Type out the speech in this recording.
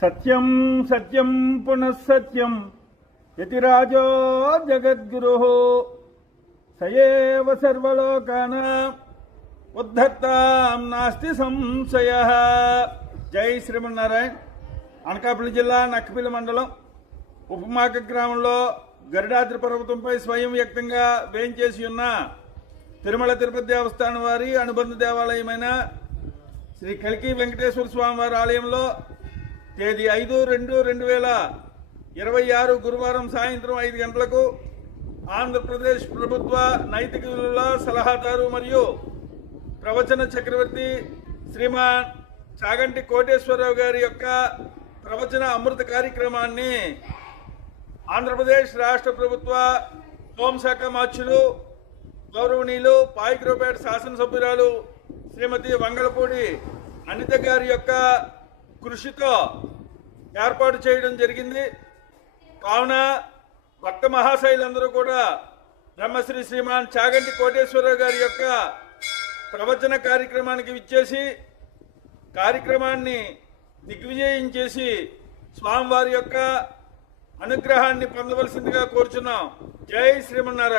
సత్యం సత్యం పునఃసత్యం యతిరాజో జగద్గురుః సయేవ సర్వలోకానాం ఉద్ధర్తాం నాస్తి సంశయః. జై శ్రీమన్నారాయణ. అనకాపల్లి జిల్లా నక్కపిల్లి మండలం ఉపమాక గ్రామంలో గరుడాద్రి పర్వతంపై స్వయం వ్యక్తంగా వేయించేసి ఉన్న తిరుమల తిరుపతి దేవస్థానం వారి అనుబంధ దేవాలయమైన శ్రీ కలికి వెంకటేశ్వర స్వామి వారి ఆలయంలో తేదీ 5/2/2026 గురువారం సాయంత్రం 5 గంటలకు ఆంధ్రప్రదేశ్ ప్రభుత్వ నైతిక విలువల సలహాదారు మరియు ప్రవచన చక్రవర్తి శ్రీమాన్ చాగంటి కోటేశ్వరరావు గారి యొక్క ప్రవచన అమృత కార్యక్రమాన్ని ఆంధ్రప్రదేశ్ రాష్ట్ర ప్రభుత్వ హోంశాఖ మార్చులు గౌరవనీయులు పాయిక్రోపేట శాసనసభ్యురాలు శ్రీమతి వంగలపూడి అనిత గారి యొక్క కృషితో ఏర్పాటు చేయడం జరిగింది. కావున భక్త మహాశైలందరూ కూడా బ్రహ్మశ్రీ శ్రీమాన్ చాగంటి కోటేశ్వరరావు గారి యొక్క ప్రవచన కార్యక్రమానికి విచ్చేసి కార్యక్రమాన్ని దిగ్విజయం చేసి స్వామివారి యొక్క అనుగ్రహాన్ని పొందవలసిందిగా కోరుచున్నాం. జై శ్రీమన్నారాయణ.